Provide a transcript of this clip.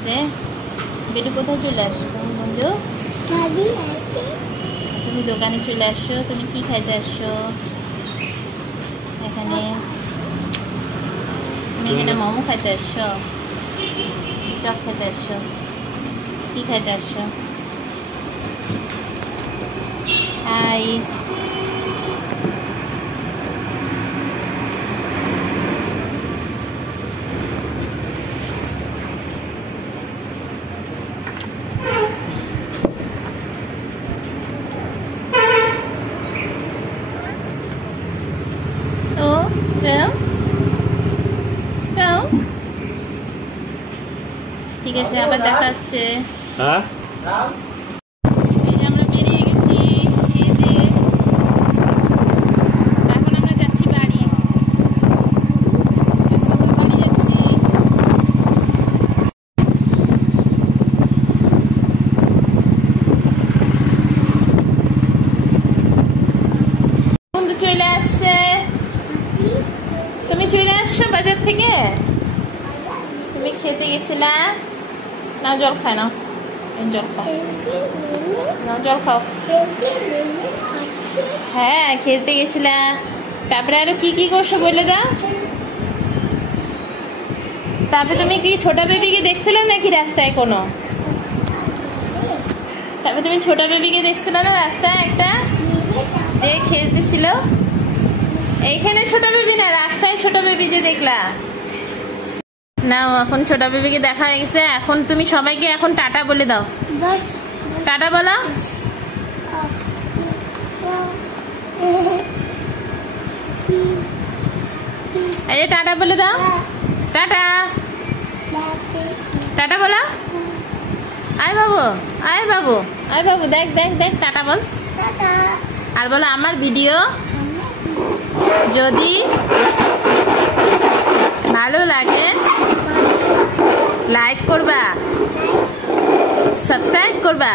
আসছে। বেটু কোথায় চলে আসছো তুমি বন্ধু? তুমি দোকানে চলে আসছো। তুমি কি খাইতে আসছো এখানে? তুমি এখানে মোমো খাইতে আসছো, চপ খাইতে আসছো, কি খাইতে আসছো? হাই, ঠিক আছে, আবার দেখা হচ্ছে। এই যে আমরা বেরিয়ে গেছি খেয়ে দিয়ে, এখন আমরা যাচ্ছি বাড়ি। বাড়ি যাচ্ছি। বন্ধু চলে আসছে। তুমি চলে আসছো বাজার থেকে? তুমি খেতে গেছিলা? নাও জল খায়, নাও জল খাও, নাও জল খাও। হ্যাঁ খেলতে গেছিলা। তারপরে আরো কি কি করছো বলে দাও। তারপরে তুমি কি ছোট বেবিকে দেখছিলে নাকি রাস্তায় কোনো? তারপরে তুমি ছোট বেবিকে দেখছিলে না রাস্তায় একটা যে খেলতেছিল? এইখানে ছোট বেবি না, রাস্তায় ছোট বেবি যে দেখলা না। এখন ছোট বেবিকে দেখা হয়ে গেছে। এখন তুমি সবাইকে এখন টাটা বলে দাও। টাটা বলো। এই যে টাটা বলে দাও। টাটা, টাটা বলো। আয় বাবু, আয় বাবু, আয় বাবু, দেখ দেখ দেখ, টাটা বল। আর বলো আমার ভিডিও যদি ভালো লাগে লাইক করবা, সাবস্ক্রাইব করবা।